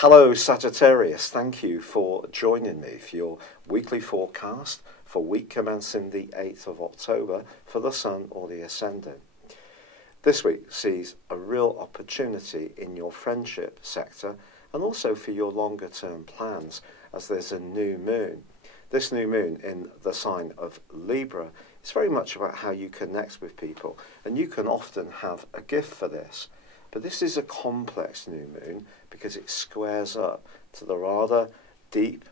Hello Sagittarius, thank you for joining me for your weekly forecast for week commencing the 8th of October for the Sun or the Ascendant. This week sees a real opportunity in your friendship sector and also for your longer term plans as there's a new moon. This new moon in the sign of Libra is very much about how you connect with people, and you can often have a gift for this. But this is a complex new moon because it squares up to the rather deep,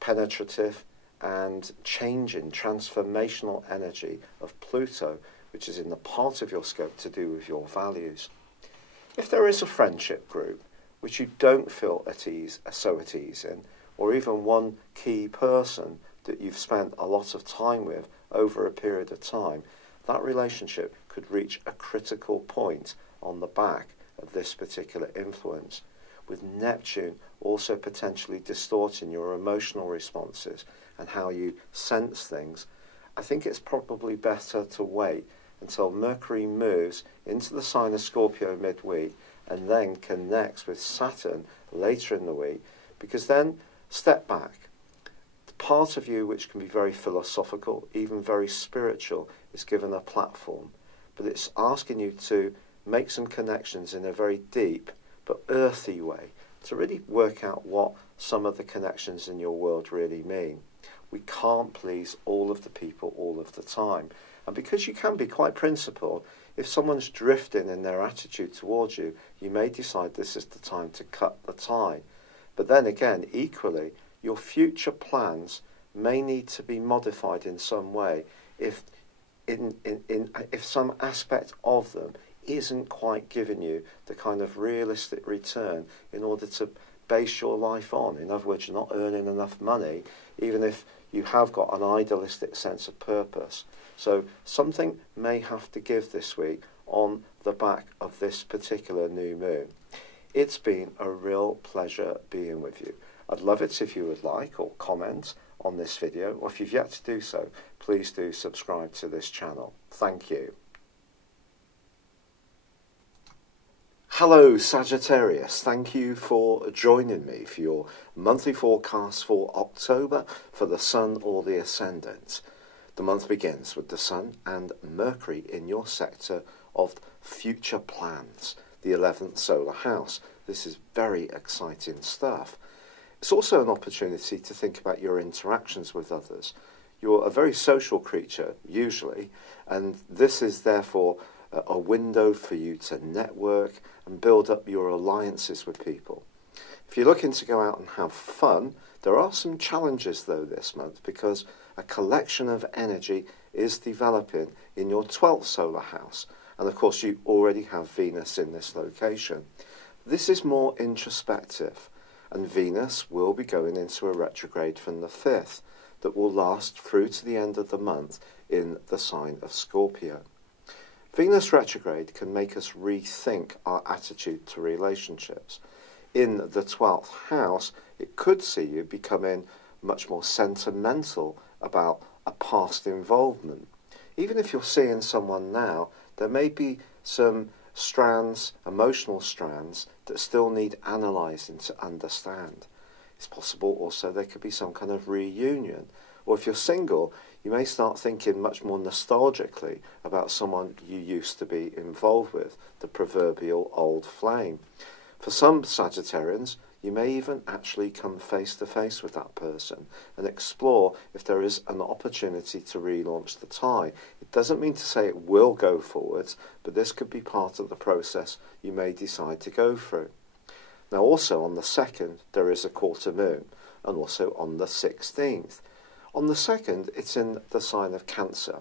penetrative and changing, transformational energy of Pluto, which is in the part of your scope to do with your values. If there is a friendship group which you don't feel so at ease in, or even one key person that you've spent a lot of time with over a period of time, that relationship could reach a critical point on the back of this particular influence, with Neptune also potentially distorting your emotional responses and how you sense things. I think it's probably better to wait until Mercury moves into the sign of Scorpio midweek and then connects with Saturn later in the week, because then step back. The part of you which can be very philosophical, even very spiritual, is given a platform, but it's asking you to make some connections in a very deep but earthy way to really work out what some of the connections in your world really mean. We can't please all of the people all of the time. And because you can be quite principled, if someone's drifting in their attitude towards you, you may decide this is the time to cut the tie. But then again, equally, your future plans may need to be modified in some way if some aspect of them isn't quite giving you the kind of realistic return in order to base your life on. In other words, you're not earning enough money, even if you have got an idealistic sense of purpose. So something may have to give this week on the back of this particular new moon. It's been a real pleasure being with you. I'd love it if you would like or comment on this video, or if you've yet to do so, please do subscribe to this channel. Thank you. Hello Sagittarius, thank you for joining me for your monthly forecast for October for the Sun or the Ascendant. The month begins with the Sun and Mercury in your sector of future plans, the 11th solar house. This is very exciting stuff. It's also an opportunity to think about your interactions with others. You're a very social creature, usually, and this is therefore a window for you to network and build up your alliances with people. If you're looking to go out and have fun, there are some challenges though this month, because a collection of energy is developing in your 12th solar house, and of course you already have Venus in this location. This is more introspective, and Venus will be going into a retrograde from the 5th that will last through to the end of the month in the sign of Scorpio. Venus retrograde can make us rethink our attitude to relationships. In the 12th house, it could see you becoming much more sentimental about a past involvement. Even if you're seeing someone now, there may be some strands, emotional strands, that still need analysing to understand. It's possible also there could be some kind of reunion. Or if you're single, you may start thinking much more nostalgically about someone you used to be involved with, the proverbial old flame. For some Sagittarians, you may even actually come face to face with that person and explore if there is an opportunity to relaunch the tie. It doesn't mean to say it will go forwards, but this could be part of the process you may decide to go through. Now also on the 2nd, there is a quarter moon, and also on the 16th. On the 2nd, it's in the sign of Cancer,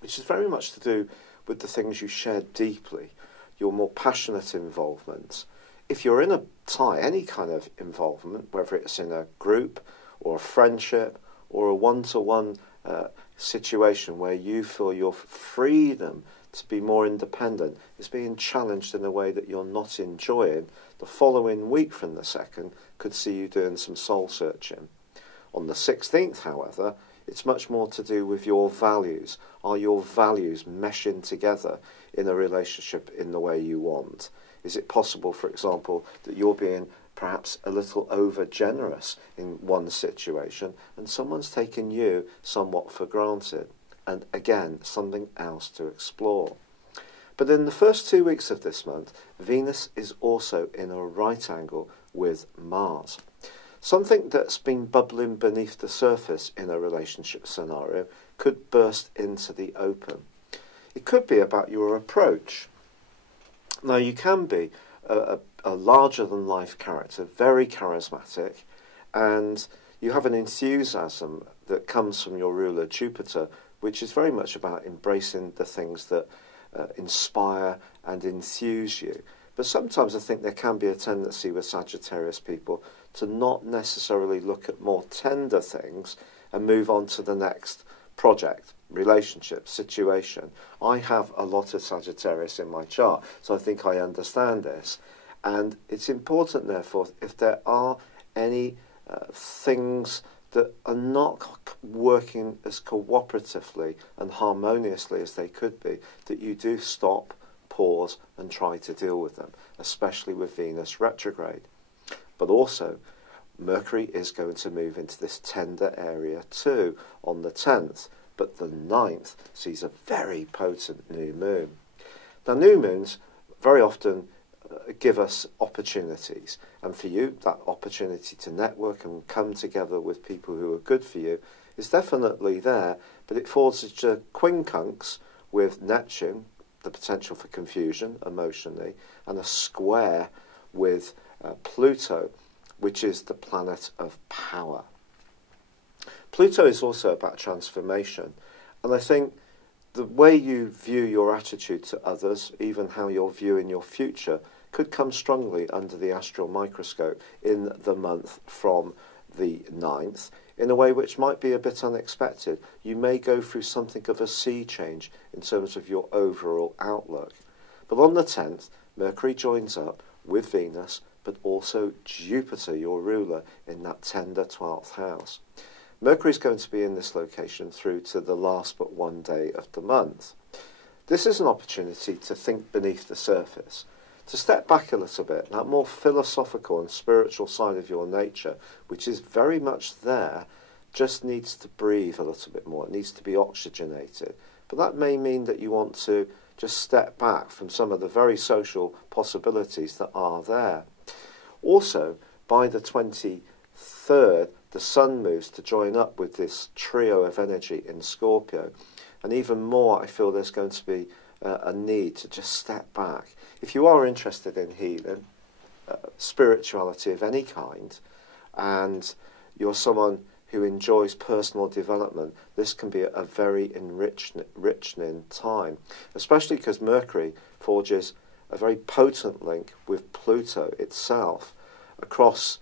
which is very much to do with the things you share deeply, your more passionate involvements. If you're in a tie, any kind of involvement, whether it's in a group or a friendship or a one-to-one situation where you feel your freedom to be more independent is being challenged in a way that you're not enjoying, the following week from the 2nd could see you doing some soul searching. On the 16th, however, it's much more to do with your values. Are your values meshing together in a relationship in the way you want? Is it possible, for example, that you're being perhaps a little over-generous in one situation, and someone's taken you somewhat for granted. And again, something else to explore. But in the first 2 weeks of this month, Venus is also in a right angle with Mars. Something that's been bubbling beneath the surface in a relationship scenario could burst into the open. It could be about your approach. Now, you can be a larger-than-life character, very charismatic, and you have an enthusiasm that comes from your ruler Jupiter, which is very much about embracing the things that inspire and enthuse you. But sometimes I think there can be a tendency with Sagittarius people to not necessarily look at more tender things and move on to the next project, relationship, situation. I have a lot of Sagittarius in my chart, so I think I understand this. And it's important, therefore, if there are any things that are not working as cooperatively and harmoniously as they could be, that you do stop, pause and try to deal with them, especially with Venus retrograde. But also, Mercury is going to move into this tender area too on the 10th, but the 9th sees a very potent new moon. Now, new moons very often give us opportunities, and for you, that opportunity to network and come together with people who are good for you is definitely there, but it falls into quincunx with Neptune, the potential for confusion emotionally, and a square with Pluto, which is the planet of power. Pluto is also about transformation, and I think the way you view your attitude to others, even how you're viewing your future, could come strongly under the astral microscope in the month from the 9th, in a way which might be a bit unexpected. You may go through something of a sea change in terms of your overall outlook. But on the 10th, Mercury joins up with Venus, but also Jupiter, your ruler, in that tender 12th house. Mercury is going to be in this location through to the last but one day of the month. This is an opportunity to think beneath the surface, to step back a little bit. That more philosophical and spiritual side of your nature, which is very much there, just needs to breathe a little bit more. It needs to be oxygenated. But that may mean that you want to just step back from some of the very social possibilities that are there. Also, by the 23rd, the Sun moves to join up with this trio of energy in Scorpio. And even more, I feel there's going to be a need to just step back. If you are interested in healing, spirituality of any kind, and you're someone who enjoys personal development, this can be a very enriching time, especially because Mercury forges a very potent link with Pluto itself across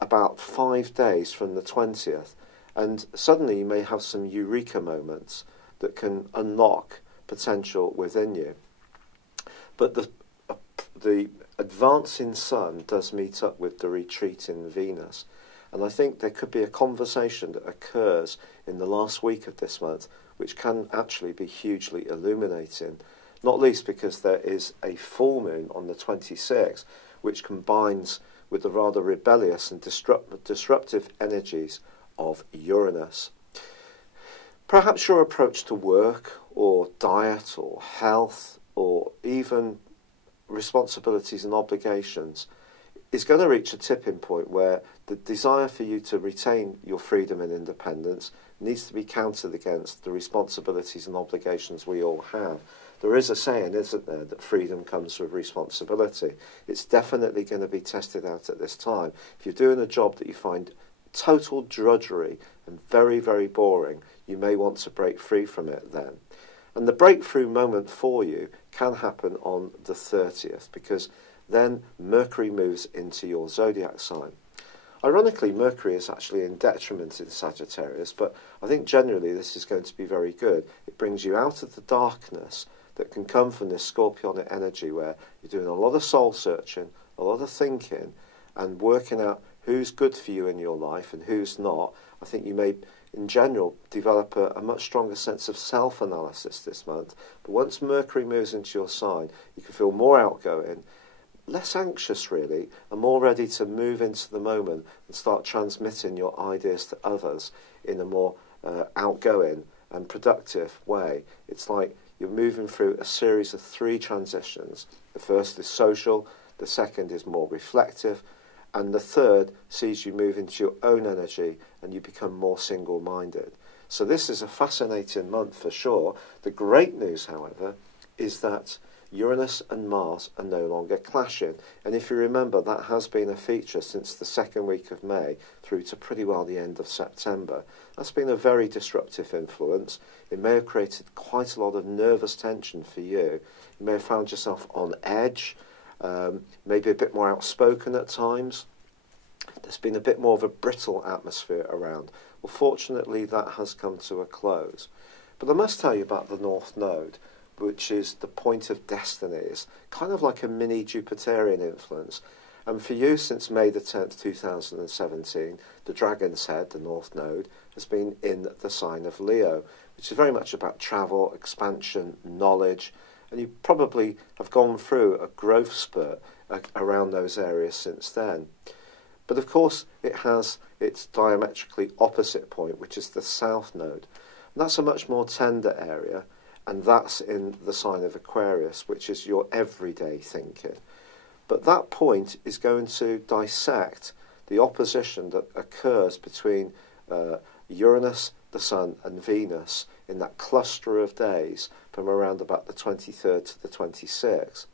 about 5 days from the 20th, and suddenly you may have some eureka moments that can unlock potential within you. But the advancing Sun does meet up with the retreating Venus, and I think there could be a conversation that occurs in the last week of this month which can actually be hugely illuminating, not least because there is a full moon on the 26th which combines with the rather rebellious and disruptive energies of Uranus. Perhaps your approach to work or diet or health or even responsibilities and obligations is going to reach a tipping point where the desire for you to retain your freedom and independence needs to be countered against the responsibilities and obligations we all have. There is a saying, isn't there, that freedom comes with responsibility. It's definitely going to be tested out at this time. If you're doing a job that you find total drudgery and very, very boring, you may want to break free from it then. And the breakthrough moment for you can happen on the 30th, because then Mercury moves into your zodiac sign. Ironically, Mercury is actually in detriment in Sagittarius, but I think generally this is going to be very good. It brings you out of the darkness that can come from this scorpionic energy where you're doing a lot of soul searching, a lot of thinking, and working out who's good for you in your life and who's not. I think you may, in general, develop a much stronger sense of self-analysis this month. But once Mercury moves into your sign, you can feel more outgoing, less anxious really, and more ready to move into the moment and start transmitting your ideas to others in a more outgoing and productive way. It's like you're moving through a series of 3 transitions. The first is social, the second is more reflective, and the third sees you move into your own energy and you become more single-minded. So this is a fascinating month for sure. The great news, however, is that Uranus and Mars are no longer clashing. And if you remember, that has been a feature since the second week of May through to pretty well the end of September. That's been a very disruptive influence. It may have created quite a lot of nervous tension for you. You may have found yourself on edge, maybe a bit more outspoken at times. There's been a bit more of a brittle atmosphere around. Well, fortunately, that has come to a close. But I must tell you about the North Node, which is the point of destiny. It's kind of like a mini Jupiterian influence. And for you, since May the 10th, 2017, the Dragon's Head, the North Node, has been in the sign of Leo, which is very much about travel, expansion, knowledge, and you probably have gone through a growth spurt around those areas since then. But of course, it has its diametrically opposite point, which is the South Node. And that's a much more tender area, and that's in the sign of Aquarius, which is your everyday thinking. But that point is going to dissect the opposition that occurs between Uranus, the Sun, and Venus in that cluster of days from around about the 23rd to the 26th.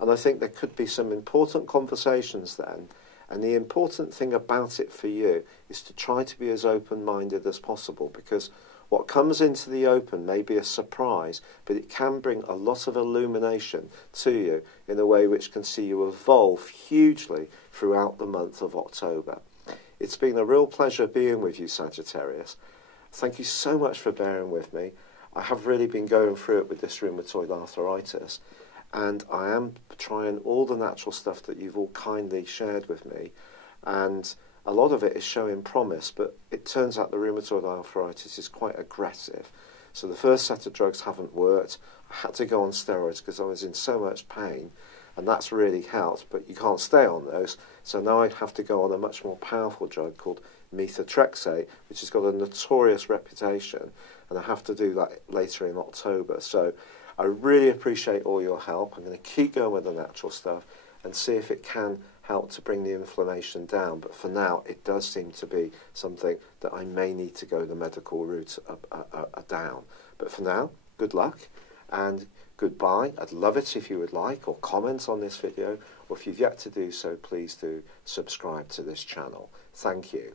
And I think there could be some important conversations then. And the important thing about it for you is to try to be as open-minded as possible, because what comes into the open may be a surprise, but it can bring a lot of illumination to you in a way which can see you evolve hugely throughout the month of October. It's been a real pleasure being with you, Sagittarius. Thank you so much for bearing with me. I have really been going through it with this rheumatoid arthritis, and I am trying all the natural stuff that you've all kindly shared with me, and a lot of it is showing promise, but it turns out the rheumatoid arthritis is quite aggressive. So the first set of drugs haven't worked. I had to go on steroids because I was in so much pain, and that's really helped, but you can't stay on those. So now I have to go on a much more powerful drug called methotrexate, which has got a notorious reputation, and I have to do that later in October. So I really appreciate all your help. I'm going to keep going with the natural stuff and see if it can help to bring the inflammation down. But for now, it does seem to be something that I may need to go the medical route down. But for now, good luck and goodbye. I'd love it if you would like or comment on this video, or if you've yet to do so, please do subscribe to this channel. Thank you.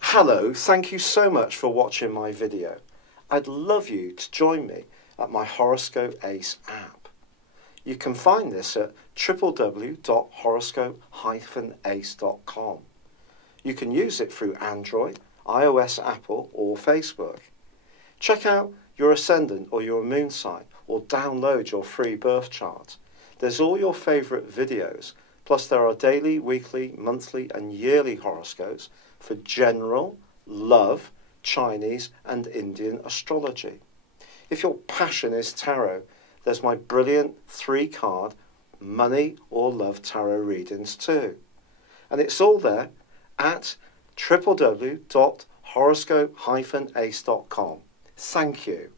Hello, thank you so much for watching my video. I'd love you to join me at my Horoscope Ace app. You can find this at www.horoscope-ace.com. You can use it through Android, iOS, Apple, or Facebook. Check out your ascendant or your moon sign, or download your free birth chart. There's all your favourite videos, plus there are daily, weekly, monthly and yearly horoscopes for general, love, Chinese and Indian astrology. If your passion is tarot, there's my brilliant 3-card money or love tarot readings too. And it's all there at www.horoscope-ace.com. Thank you.